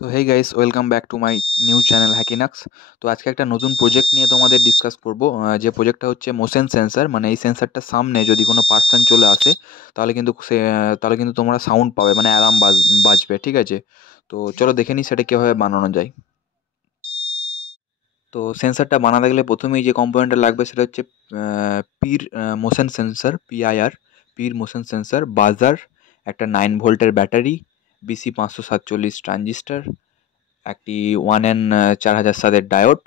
So hey guys, welcome back to my new channel Hackinax. তো আজকে একটা নতুন প্রজেক্ট নিয়ে তোমাদের ডিসকাস করব। যে প্রজেক্টটা হচ্ছে মোশন সেন্সার, মানে এই সেন্সারটার সামনে যদি কোনো পার্সন চলে আসে তাহলে কিন্তু তোমরা সাউন্ড পাবে, মানে অ্যালার্ম বাজবে, ঠিক আছে? তো চলো দেখে নিই সেটা কীভাবে বানানো যায়। তো সেন্সারটা বানাতে গেলে প্রথমেই যে কম্পোনেন্টটা লাগবে সেটা হচ্ছে পির মোশন সেন্সার, পিআইআর, পির মোশন সেন্সার, বাজার, একটা 9 ভোল্টের ব্যাটারি, BC547 ট্রানজিস্টার, একটি 1N4007-এর ডায়োড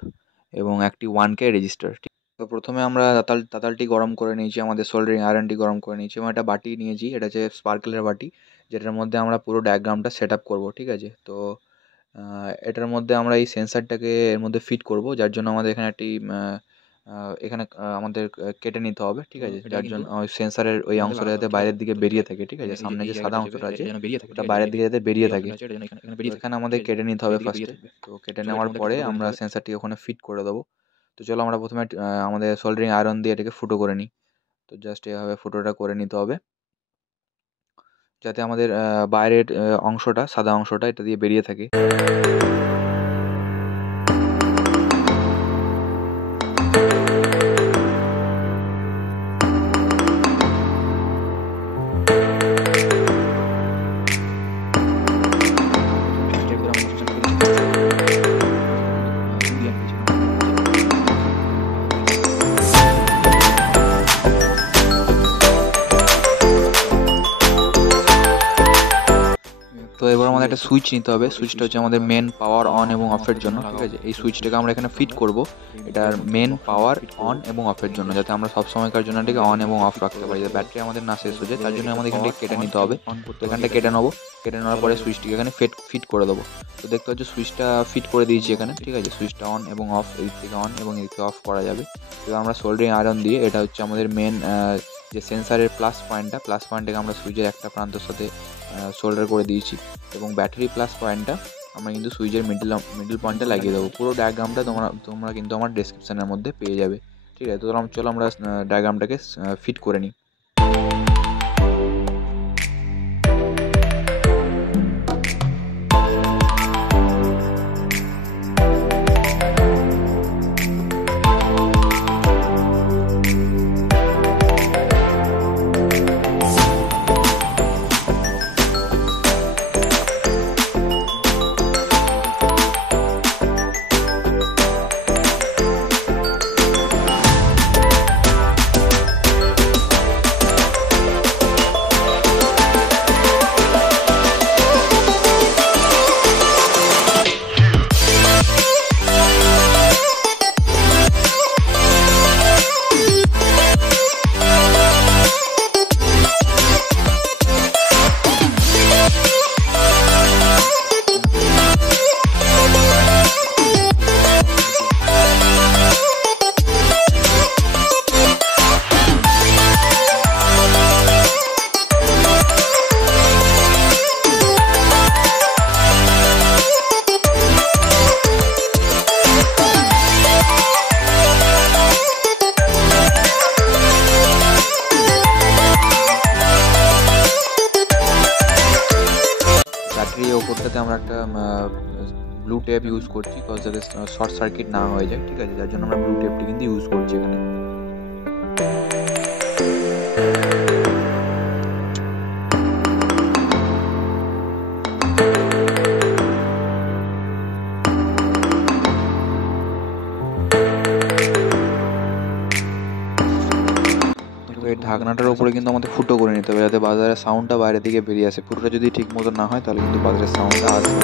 এবং একটি 1K রেজিস্টার। তো প্রথমে আমরা তাতালটি গরম করে নিয়েছি, আমাদের সোল্ডারিং আয়রনটি গরম করে নিয়েছি এবং একটা বাটি নিয়েছি, এটা হচ্ছে স্পার্কেলের বাটি, যেটার মধ্যে আমরা পুরো ডায়াগ্রামটা সেট আপ করবো, ঠিক আছে? তো এটার মধ্যে আমরা এই সেন্সারটাকে এর মধ্যে ফিট করব, যার জন্য আমাদের এখানে একটি এখানে আমাদের কেটে নিতে হবে, ঠিক আছে? যার জন্য সেন্সারের ওই অংশটা যাতে বাইরের দিকে বেরিয়ে থাকে, ঠিক আছে? সামনে যে সাদা অংশটা আছে ওটা বাইরের দিকে যাতে বেরিয়ে থাকে, এখানে আমাদের কেটে নিতে হবে ফার্স্টে। তো কেটে নেওয়ার পরে আমরা সেন্সারটি ওখানে ফিট করে দেবো। তো চলো আমরা প্রথমে আমাদের সোল্ডারিং আয়রন দিয়ে এটাকে ফুটো করে নিই। তো জাস্ট এভাবে ফুটোটা করে নিতে হবে, যাতে আমাদের বাইরের অংশটা, সাদা অংশটা এটা দিয়ে বেরিয়ে থাকে। তো এবার আমাদের একটা সুইচ নিতে হবে। সুইচটা হচ্ছে আমাদের মেন পাওয়ার অন এবং অফের জন্য, ঠিক আছে? এই সুইচটাকে আমরা এখানে ফিট করব এটার মেন পাওয়ার অন এবং অফের জন্য, যাতে আমরা সব সময়কার জন্য এটাকে অন এবং অফ রাখতে পারি, যাতে ব্যাটারি আমাদের না শেষ হয়ে যায়। তার জন্য আমাদের এখানটাকে কেটে নিতে হবে। তো এখানটা কেটে নেবো, কেটে নেওয়ার পরে সুইচটিকে এখানে ফিট করে দেবো। তো দেখতে পাচ্ছ সুইচটা ফিট করে দিয়েছি এখানে, ঠিক আছে? সুইচটা অন এবং অফ, এদিক থেকে অন এবং এদিক থেকে অফ করা যাবে। এবার আমরা সোল্ডারিং আয়রন দিয়ে, এটা হচ্ছে আমাদের মেন যে সেন্সারের প্লাস পয়েন্টটাকে আমরা সুইচের একটা প্রান্তের সাথে সোল্ডার করে দিয়েছি এবং ব্যাটারি প্লাস পয়েন্টটা আমরা কিন্তু সুইচের মিডল পয়েন্টে লাগিয়ে দেবো। পুরো ডায়াগ্রামটা তোমরা কিন্তু আমার ডেসক্রিপশানের মধ্যে পেয়ে যাবে, ঠিক আছে? তো চলো আমরা ডায়াগ্রামটাকে ফিট করে নিই। ব্যাটারির ওপরটাতে আমরা একটা ব্লু টেপ ইউজ করছি, বিকজ যাতে শর্ট সার্কিট না হয়ে যায়, ঠিক আছে? যার জন্য আমরা ব্লু টেপটি কিন্তু ইউজ করছি এখানে। তো এই ঢাকনাটার উপরে কিন্তু আমাদের ফুটো করে নিতে হবে, যাতে বাজারের সাউন্ডটা বাইরের দিকে বেরিয়ে আসে। পুরোটা যদি ঠিক মতো না হয় তাহলে কিন্তু বাজারের সাউন্ডটা আসবে।